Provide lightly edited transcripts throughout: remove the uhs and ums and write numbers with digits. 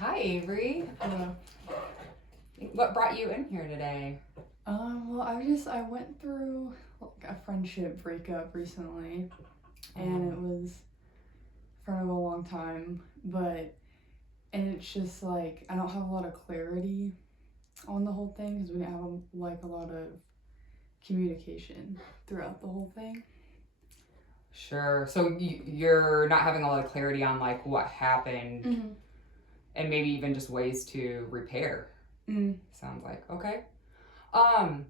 Hi, Avery. Hello. What brought you in here today? Well, I went through like a friendship breakup recently, and it was for a long time, and it's just like I don't have a lot of clarity on the whole thing because we didn't have a lot of communication throughout the whole thing. Sure. So you're not having a lot of clarity on like what happened, Mm-hmm. and maybe even just ways to repair. Mm-hmm. Sounds like okay. Um.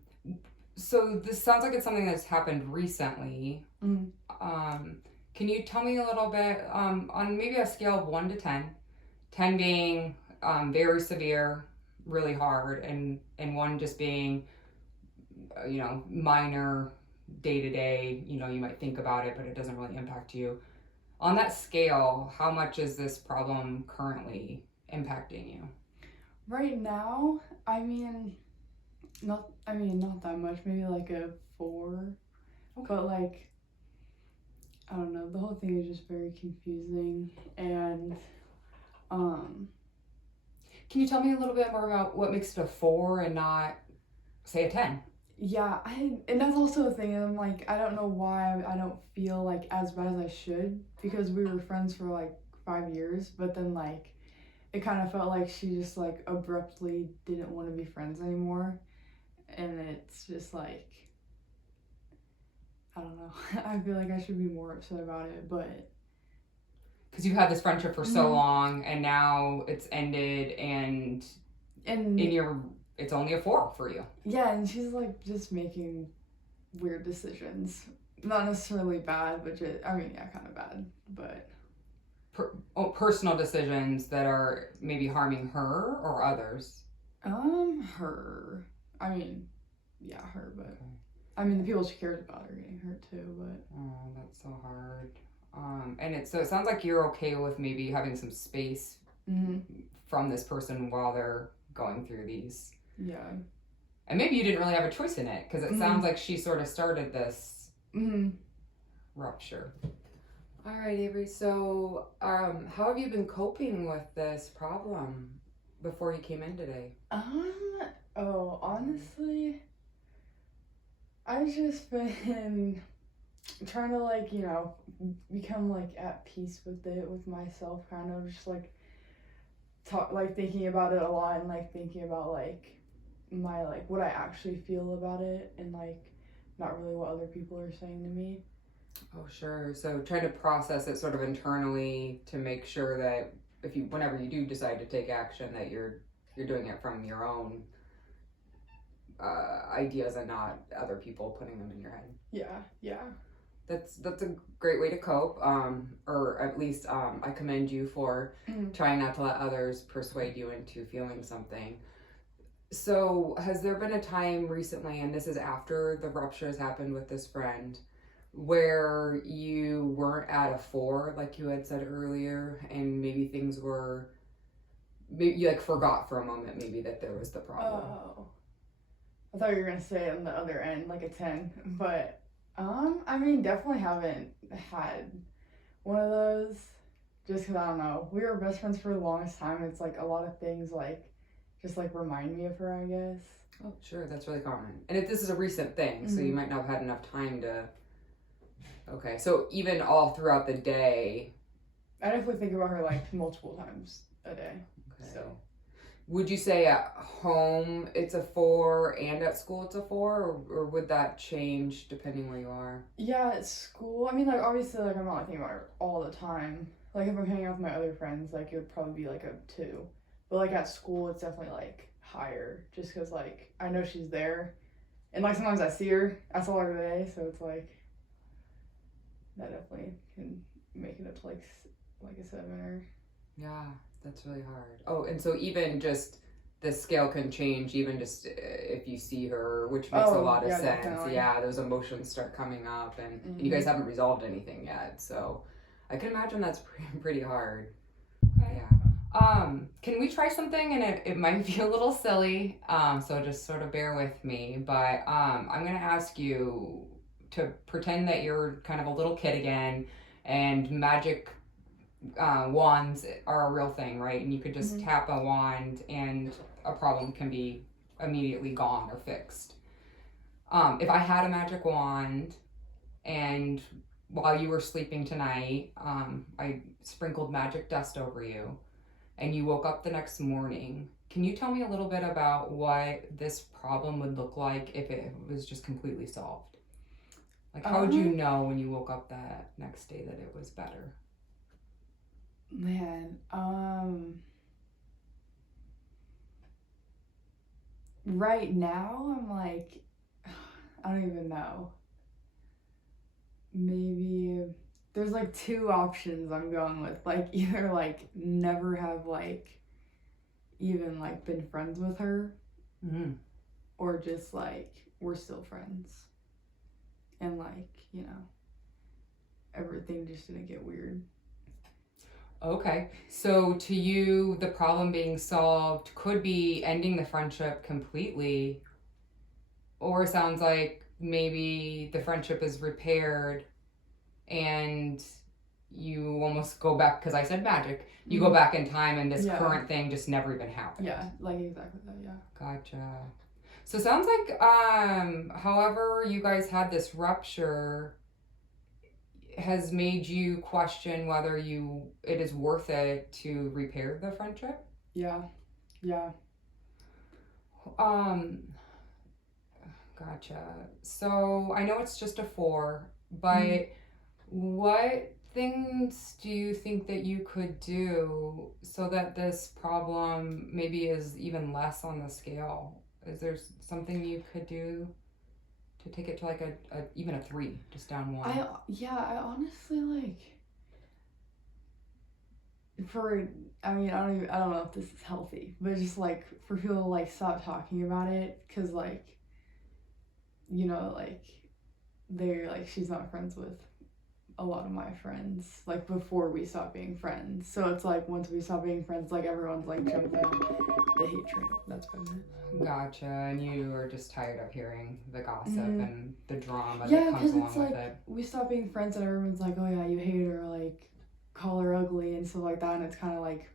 So this sounds like it's something that's happened recently. Mm-hmm. Can you tell me a little bit on maybe a scale of 1 to 10, 10 being very severe, really hard, and one just being minor day to day, you might think about it, but it doesn't really impact you. On that scale, how much is this problem currently impacting you? Right now, not that much. Maybe like a 4. Okay. But like I don't know. The whole thing is just very confusing, and Can you tell me a little bit more about what makes it a 4 and not, say, a 10? yeah, and that's also the thing. I'm like, I don't know why I don't feel like as bad as I should because we were friends for like 5 years, but then like it kind of felt like she just like abruptly didn't want to be friends anymore, and it's just like I don't know. I feel like I should be more upset about it, but Because you had this friendship for so long, and now it's ended, and it's only a 4 for you. Yeah, and she's like just making weird decisions. Not necessarily bad, but kind of bad, but Personal decisions that are maybe harming her or others. her. Her, but the people she cares about are getting hurt too, but Oh, that's so hard. And it sounds like you're okay with maybe having some space from this person while they're going through these. Yeah. And maybe you didn't really have a choice in it because it sounds like she sort of started this rupture. All right, Avery. So, how have you been coping with this problem before you came in today? Honestly, I've just been trying to become at peace with it with myself, kind of just thinking about it a lot and thinking about my what I actually feel about it and not really what other people are saying to me. Oh, sure. So trying to process it sort of internally to make sure that whenever you do decide to take action, that you're doing it from your own ideas and not other people putting them in your head. Yeah. That's a great way to cope, or at least I commend you for trying not to let others persuade you into feeling something. So has there been a time recently, and this is after the rupture has happened with this friend, where you weren't at a 4 like you had said earlier, and maybe you forgot for a moment maybe that there was the problem? Oh, I thought you were gonna say on the other end like a 10, but definitely haven't had one of those. Just because I don't know, we were best friends for the longest time. It's a lot of things just remind me of her, I guess. Oh, sure, that's really common. And if this is a recent thing, so you might not have had enough time to. Okay, so even all throughout the day. I definitely think about her multiple times a day. Okay. So. Would you say at home it's a 4 and at school it's a 4, or would that change depending where you are? Yeah, at school. Obviously, I'm not thinking about her all the time. If I'm hanging out with my other friends, it would probably be a 2. But at school, it's definitely higher, just because I know she's there, and sometimes I see her. I saw her today, so it's that definitely can make it up to a 7 or. Yeah, that's really hard. Oh, and so even just the scale can change even just if you see her, which makes a lot of sense. Definitely. Yeah, those emotions start coming up, and you guys haven't resolved anything yet, so I can imagine that's pretty hard. Okay. Yeah. Can we try something? And it might be a little silly, so just sort of bear with me. But I'm going to ask you to pretend that you're kind of a little kid again and magic wands are a real thing, right? And you could just Mhm. tap a wand and a problem can be immediately gone or fixed. If I had a magic wand and while you were sleeping tonight, I sprinkled magic dust over you and you woke up the next morning, can you tell me a little bit about what this problem would look like if it was just completely solved? Like, how would you Um, know when you woke up that next day that it was better? Man, right now I'm like, I don't even know. Maybe there's like two options I'm going with. Like either like never have like even like been friends with her, Mm-hmm. or just like we're still friends and like, everything just didn't get weird. Okay. So to you, the problem being solved could be ending the friendship completely, or it sounds like maybe the friendship is repaired and you almost go back, because I said magic, you go back in time and this Yeah. current thing just never even happened. Yeah, like exactly that, yeah. Gotcha. So it sounds like, however you guys had this rupture has made you question whether it is worth it to repair the friendship. Yeah. Yeah. Um, Gotcha. So I know it's just a 4, but what things do you think that you could do so that this problem maybe is even less on the scale? Is there something you could do to take it to like a even a 3, just down 1? I honestly like I don't know if this is healthy, but just like for people to like stop talking about it, because like, like they're like, she's not friends with a lot of my friends, like before we stopped being friends. So it's like once we stop being friends, like everyone's like jumping the hate train. That's what I meant. Gotcha. And you are just tired of hearing the gossip and the drama that Yeah, comes because along it's with like it. we stop being friends and everyone's like, oh yeah, you hate her, like call her ugly and stuff like that. And it's kind of like,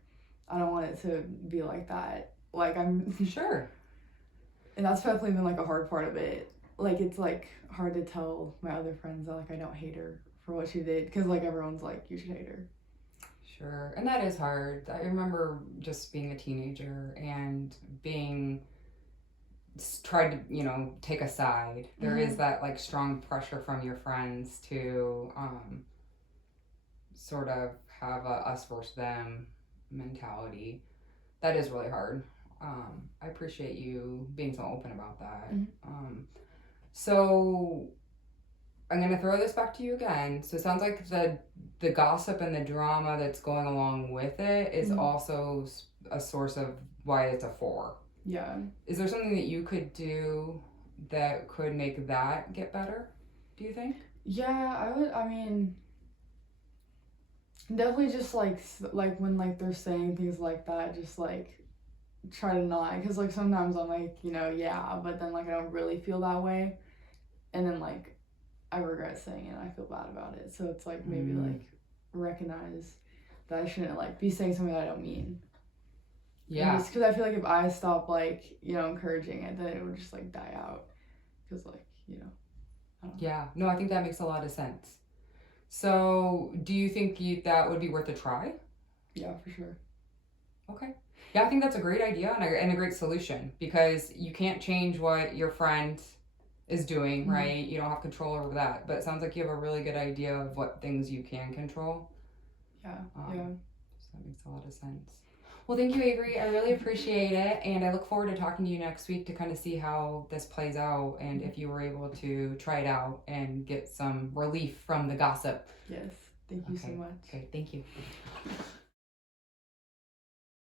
I don't want it to be like that. Like I'm Sure. And that's definitely been like a hard part of it. Like it's like hard to tell my other friends that like I don't hate her for what she did, because like everyone's like, you should hate her. Sure. And that is hard. I remember just being a teenager and being tried to, take a side. There is that like strong pressure from your friends to sort of have a us versus them mentality. That is really hard. I appreciate you being so open about that. So I'm gonna throw this back to you again. So it sounds like the gossip and the drama that's going along with it is also a source of why it's a 4. Yeah. Is there something that you could do that could make that get better, do you think? Yeah, I mean, definitely just like when like they're saying things like that, just like try to not, because like sometimes I'm like, yeah, but then like I don't really feel that way, and then like I regret saying it and I feel bad about it. So it's like maybe like recognize that I shouldn't like be saying something that I don't mean. Yeah. Just because I feel like if I stop like, encouraging it, then it would just like die out. Because like, I don't know. Yeah. No, I think that makes a lot of sense. So do you think that would be worth a try? Yeah, for sure. Okay. Yeah, I think that's a great idea and a great solution, because you can't change what your friend is doing, right? You don't have control over that. But it sounds like you have a really good idea of what things you can control. Yeah. So that makes a lot of sense. Well, thank you, Avery. I really appreciate it. And I look forward to talking to you next week to kind of see how this plays out and if you were able to try it out and get some relief from the gossip. Yes. Thank you so much. Okay, thank you.